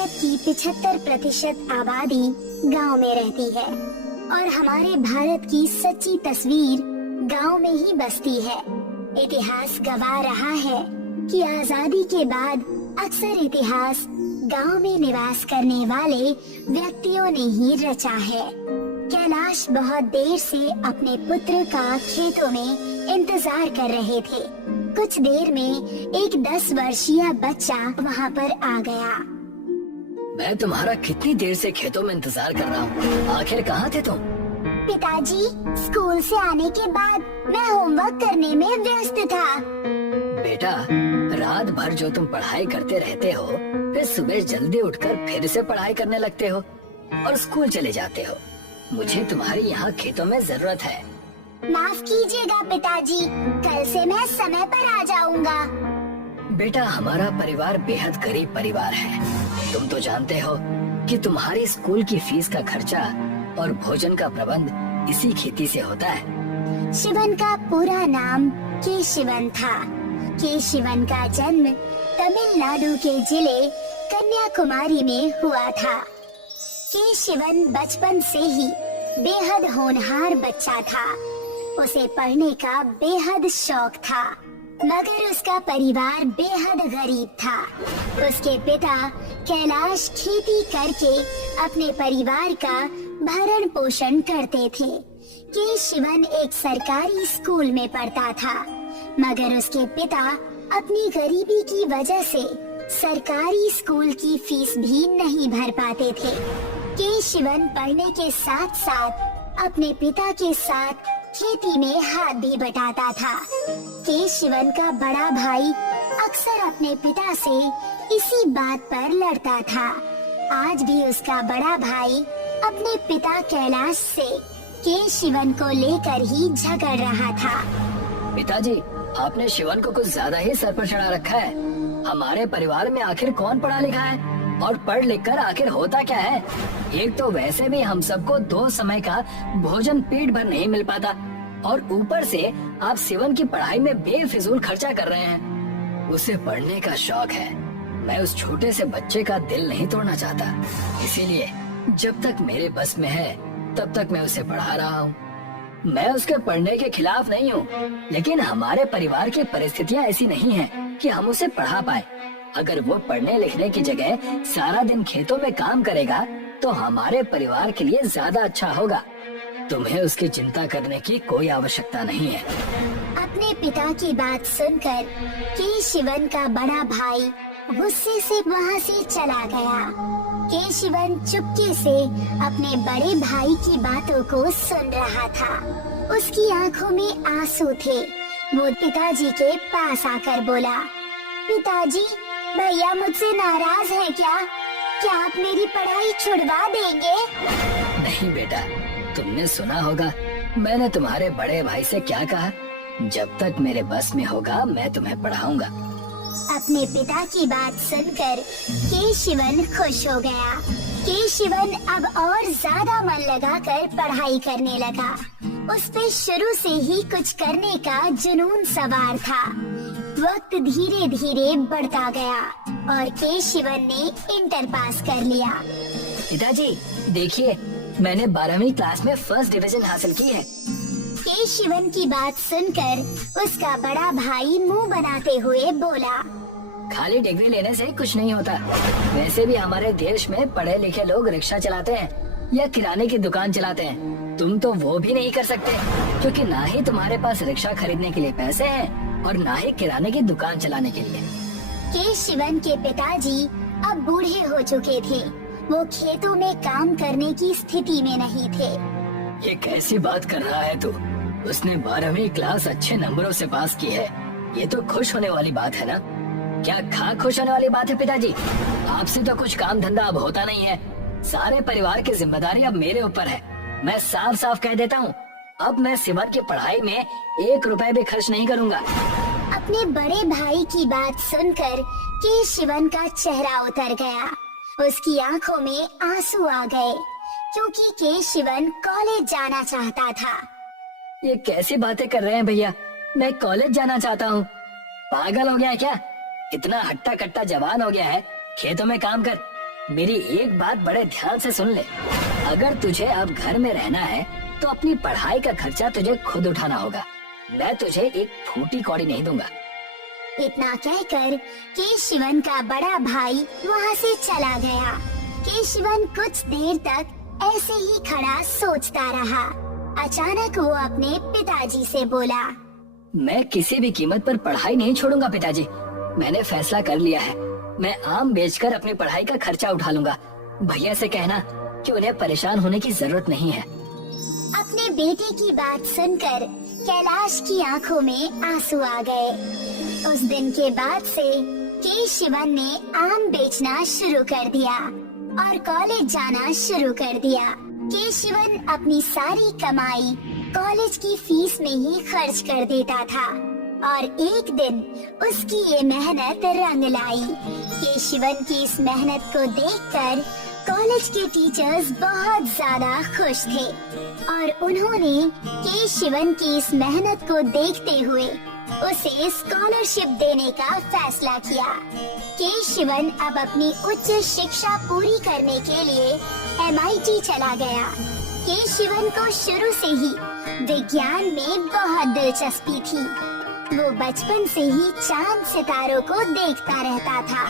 भारत की 75% आबादी गांव में रहती है और हमारे भारत की सच्ची तस्वीर गांव में ही बसती है। इतिहास गवाह रहा है कि आजादी के बाद अक्सर इतिहास गांव में निवास करने वाले व्यक्तियों ने ही रचा है। कैलाश बहुत देर से अपने पुत्र का खेतों में इंतजार कर रहे थे। कुछ देर में एक 10 वर्षीय बच्चा वहाँ पर आ गया। मैं तुम्हारा कितनी देर से खेतों में इंतजार कर रहा हूँ। आखिर कहाँ थे तुम? पिताजी, स्कूल से आने के बाद मैं होमवर्क करने में व्यस्त था। बेटा, रात भर जो तुम पढ़ाई करते रहते हो, फिर सुबह जल्दी उठकर फिर से पढ़ाई करने लगते हो और स्कूल चले जाते हो। मुझे तुम्हारी यहाँ खेतों में जरूरत है। माफ कीजिएगा पिताजी, कल से मैं समय पर आ जाऊंगा। बेटा, हमारा परिवार बेहद गरीब परिवार है। तुम तो जानते हो कि तुम्हारी स्कूल की फीस का खर्चा और भोजन का प्रबंध इसी खेती से होता है। शिवन का पूरा नाम केशिवन था। केशिवन का जन्म तमिलनाडु के जिले कन्याकुमारी में हुआ था। केशिवन बचपन से ही बेहद होनहार बच्चा था। उसे पढ़ने का बेहद शौक था, मगर उसका परिवार बेहद गरीब था। उसके पिता कैलाश खेती करके अपने परिवार का भरण पोषण करते थे। केशिवन एक सरकारी स्कूल में पढ़ता था, मगर उसके पिता अपनी गरीबी की वजह से सरकारी स्कूल की फीस भी नहीं भर पाते थे। केशिवन पढ़ने के साथ साथ अपने पिता के साथ खेती में हाथ भी बटाता था। केशिवन का बड़ा भाई अक्सर अपने पिता से इसी बात पर लड़ता था। आज भी उसका बड़ा भाई अपने पिता कैलाश से केशिवन को लेकर ही झगड़ रहा था। पिताजी, आपने शिवन को कुछ ज्यादा ही सर पर चढ़ा रखा है। हमारे परिवार में आखिर कौन पढ़ा लिखा है और पढ़ लिख कर आखिर होता क्या है? एक तो वैसे भी हम सबको 2 समय का भोजन पेट भर नहीं मिल पाता और ऊपर से आप शिवन की पढ़ाई में बेफिजूल खर्चा कर रहे हैं। उसे पढ़ने का शौक है। मैं उस छोटे से बच्चे का दिल नहीं तोड़ना चाहता, इसीलिए जब तक मेरे बस में है तब तक मैं उसे पढ़ा रहा हूँ। मैं उसके पढ़ने के खिलाफ नहीं हूँ, लेकिन हमारे परिवार की परिस्थितियाँ ऐसी नहीं हैं कि हम उसे पढ़ा पाए। अगर वो पढ़ने लिखने की जगह सारा दिन खेतों में काम करेगा तो हमारे परिवार के लिए ज्यादा अच्छा होगा। तुम्हें उसकी चिंता करने की कोई आवश्यकता नहीं है। अपने पिता की बात सुनकर केशिवन का बड़ा भाई गुस्से से वहाँ से चला गया। केशिवन चुपके से अपने बड़े भाई की बातों को सुन रहा था। उसकी आंखों में आंसू थे। वो पिताजी के पास आकर बोला, पिताजी, भैया मुझसे नाराज हैं क्या? क्या आप मेरी पढ़ाई छुड़वा देंगे? नहीं बेटा, तुमने सुना होगा मैंने तुम्हारे बड़े भाई से क्या कहा। जब तक मेरे बस में होगा मैं तुम्हें पढ़ाऊंगा। अपने पिता की बात सुनकर केशिवन खुश हो गया। केशिवन अब और ज्यादा मन लगाकर पढ़ाई करने लगा। उस पे शुरू से ही कुछ करने का जुनून सवार था। वक्त धीरे धीरे बढ़ता गया और केशिवन ने इंटर पास कर लिया। पिताजी, देखिए, मैंने 12वीं क्लास में फर्स्ट डिवीजन हासिल की है। केशिवन की बात सुनकर उसका बड़ा भाई मुंह बनाते हुए बोला, खाली डिग्री लेने से कुछ नहीं होता। वैसे भी हमारे देश में पढ़े लिखे लोग रिक्शा चलाते हैं या किराने की दुकान चलाते हैं। तुम तो वो भी नहीं कर सकते, क्योंकि ना ही तुम्हारे पास रिक्शा खरीदने के लिए पैसे हैं और ना ही किराने की दुकान चलाने के लिए। केशिवन के पिताजी अब बूढ़े हो चुके थे। वो खेतों में काम करने की स्थिति में नहीं थे। ये कैसी बात कर रहा है तू? उसने 12वीं क्लास अच्छे नंबरों से पास की है। ये तो खुश होने वाली बात है ना? क्या खुश होने वाली बात है पिताजी? आपसे तो कुछ काम धंधा अब होता नहीं है। सारे परिवार की जिम्मेदारी अब मेरे ऊपर है। मैं साफ साफ कह देता हूँ, अब मैं शिवन की पढ़ाई में 1 रुपए भी खर्च नहीं करूँगा। अपने बड़े भाई की बात सुनकर केशिवन का चेहरा उतर गया। उसकी आंखों में आंसू आ गए, क्योंकि केशिवन कॉलेज जाना चाहता था। ये कैसी बातें कर रहे हैं भैया? मैं कॉलेज जाना चाहता हूँ। पागल हो गया क्या? इतना हट्टा कट्टा जवान हो गया है, खेतों में काम कर। मेरी एक बात बड़े ध्यान से सुन ले। अगर तुझे अब घर में रहना है तो अपनी पढ़ाई का खर्चा तुझे खुद उठाना होगा। मैं तुझे एक फूटी कौड़ी नहीं दूंगा। इतना कहकर केशिवन का बड़ा भाई वहाँ से चला गया। केशिवन कुछ देर तक ऐसे ही खड़ा सोचता रहा। अचानक वो अपने पिताजी से बोला, मैं किसी भी कीमत पर पढ़ाई नहीं छोड़ूंगा पिताजी। मैंने फैसला कर लिया है। मैं आम बेचकर अपनी पढ़ाई का खर्चा उठा लूंगा। भैया से कहना कि उन्हें परेशान होने की जरूरत नहीं है। अपने बेटे की बात सुनकर कैलाश की आंखों में आंसू आ गए। उस दिन के बाद से केशिवन ने आम बेचना शुरू कर दिया और कॉलेज जाना शुरू कर दिया। केशिवन अपनी सारी कमाई कॉलेज की फीस में ही खर्च कर देता था और एक दिन उसकी ये मेहनत रंग लाई। केशिवन की इस मेहनत को देखकर कॉलेज के टीचर्स बहुत ज्यादा खुश थे और उन्होंने केशिवन की इस मेहनत को देखते हुए उसे स्कॉलरशिप देने का फैसला किया। केशिवन अब अपनी उच्च शिक्षा पूरी करने के लिए MIT चला गया। केशिवन को शुरू से ही विज्ञान में बहुत दिलचस्पी थी। वो बचपन से ही चांद सितारों को देखता रहता था।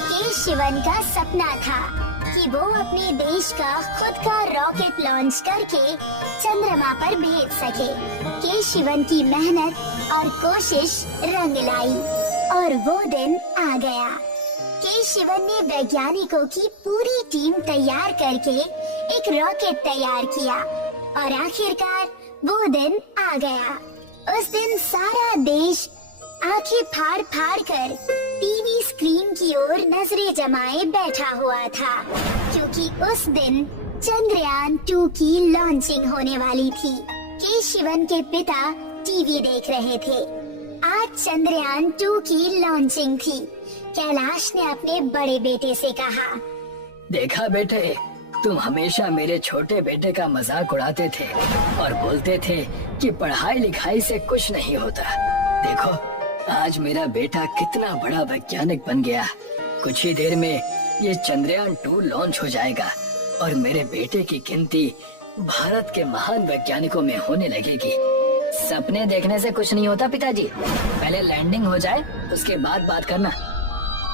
केशिवन का सपना था कि वो अपने देश का खुद का रॉकेट लॉन्च करके चंद्रमा पर भेज सके। केशिवन की मेहनत और कोशिश रंग लाई और वो दिन आ गया। केशिवन ने वैज्ञानिकों की पूरी टीम तैयार करके एक रॉकेट तैयार किया और आखिरकार वो दिन आ गया। उस दिन सारा देश आंखें फाड़ फाड़ कर टीवी स्क्रीन की ओर नजरें जमाए बैठा हुआ था, क्योंकि उस दिन चंद्रयान 2 की लॉन्चिंग होने वाली थी। केशिवन के पिता टीवी देख रहे थे। आज चंद्रयान 2 की लॉन्चिंग थी। कैलाश ने अपने बड़े बेटे से कहा, देखा बेटे, तुम हमेशा मेरे छोटे बेटे का मजाक उड़ाते थे और बोलते थे कि पढ़ाई लिखाई से कुछ नहीं होता। देखो, आज मेरा बेटा कितना बड़ा वैज्ञानिक बन गया। कुछ ही देर में ये चंद्रयान 2 लॉन्च हो जाएगा और मेरे बेटे की गिनती भारत के महान वैज्ञानिकों में होने लगेगी। सपने देखने से कुछ नहीं होता पिताजी। पहले लैंडिंग हो जाए, उसके बाद बात करना।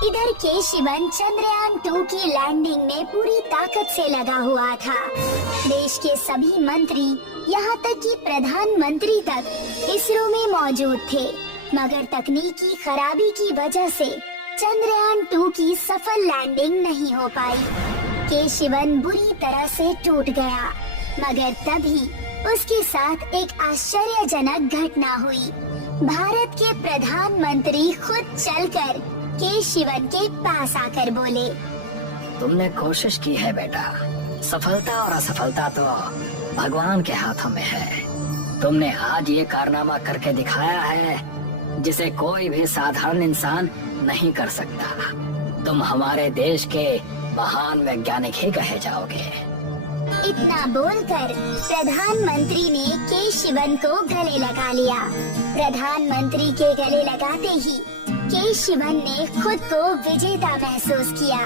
इधर केशिवन चंद्रयान 2 की लैंडिंग में पूरी ताकत से लगा हुआ था। देश के सभी मंत्री, यहाँ तक कि प्रधानमंत्री तक इसरो में मौजूद थे, मगर तकनीकी खराबी की वजह से चंद्रयान 2 की सफल लैंडिंग नहीं हो पाई। केशिवन बुरी तरह से टूट गया, मगर तभी उसके साथ एक आश्चर्यजनक घटना हुई। भारत के प्रधानमंत्री खुद चलकर केशिवन के पास आकर बोले, तुमने कोशिश की है बेटा। सफलता और असफलता तो भगवान के हाथों में है। तुमने आज ये कारनामा करके दिखाया है जिसे कोई भी साधारण इंसान नहीं कर सकता। तुम हमारे देश के महान वैज्ञानिक ही कहे जाओगे। इतना बोलकर प्रधानमंत्री ने केशिवन को गले लगा लिया। प्रधानमंत्री के गले लगाते ही केशिवन ने खुद को विजेता महसूस किया।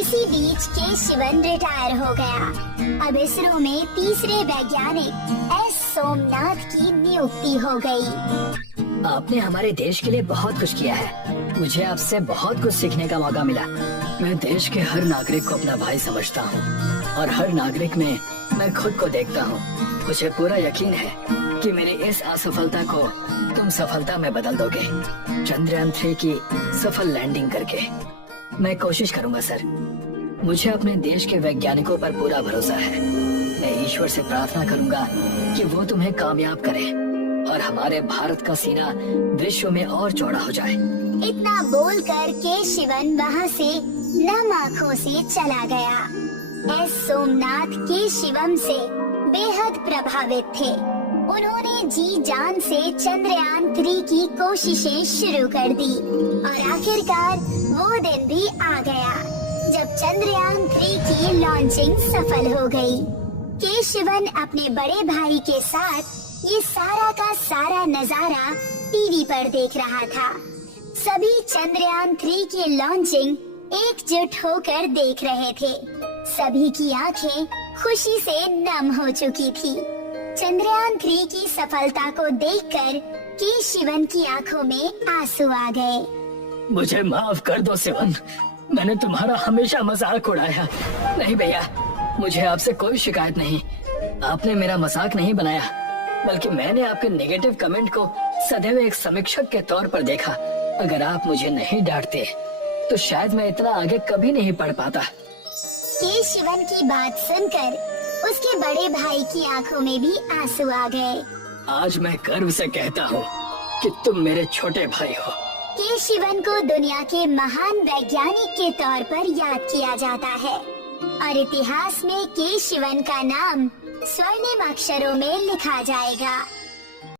इसी बीच केशिवन रिटायर हो गया। अब इसरो में तीसरे वैज्ञानिक एस सोमनाथ की नियुक्ति हो गई। आपने हमारे देश के लिए बहुत कुछ किया है। मुझे आपसे बहुत कुछ सीखने का मौका मिला। मैं देश के हर नागरिक को अपना भाई समझता हूँ और हर नागरिक में मैं खुद को देखता हूँ। मुझे पूरा यकीन है कि मेरी इस असफलता को तुम सफलता में बदल दोगे। चंद्रयान 3 की सफल लैंडिंग करके मैं कोशिश करूंगा सर। मुझे अपने देश के वैज्ञानिकों पर पूरा भरोसा है। मैं ईश्वर से प्रार्थना करूंगा कि वो तुम्हें कामयाब करे और हमारे भारत का सीना विश्व में और चौड़ा हो जाए। इतना बोलकर केशिवन वहाँ से नम आँखों से चला गया। एस सोमनाथ केशिवम से बेहद प्रभावित थे। उन्होंने जी जान से चंद्रयान 3 की कोशिशें शुरू कर दी और आखिरकार वो दिन भी आ गया जब चंद्रयान 3 की लॉन्चिंग सफल हो गई। केशिवन अपने बड़े भाई के साथ ये सारा का सारा नजारा टीवी पर देख रहा था। सभी चंद्रयान 3 की लॉन्चिंग एकजुट होकर देख रहे थे। सभी की आंखें खुशी से नम हो चुकी थी। चंद्रयान 3 की सफलता को देखकर के शिवन की आंखों में आंसू आ गए। मुझे माफ कर दो शिवन, मैंने तुम्हारा हमेशा मजाक उड़ाया। नहीं भैया, मुझे आपसे कोई शिकायत नहीं। आपने मेरा मजाक नहीं बनाया, बल्कि मैंने आपके नेगेटिव कमेंट को सदैव एक समीक्षक के तौर पर देखा। अगर आप मुझे नहीं डांटते तो शायद मैं इतना आगे कभी नहीं पढ़ पाता। के शिवन की बात सुनकर उसके बड़े भाई की आंखों में भी आंसू आ गए। आज मैं गर्व से कहता हूँ कि तुम मेरे छोटे भाई हो। के शिवन को दुनिया के महान वैज्ञानिक के तौर पर याद किया जाता है और इतिहास में के शिवन का नाम स्वर्णिम अक्षरों में लिखा जाएगा।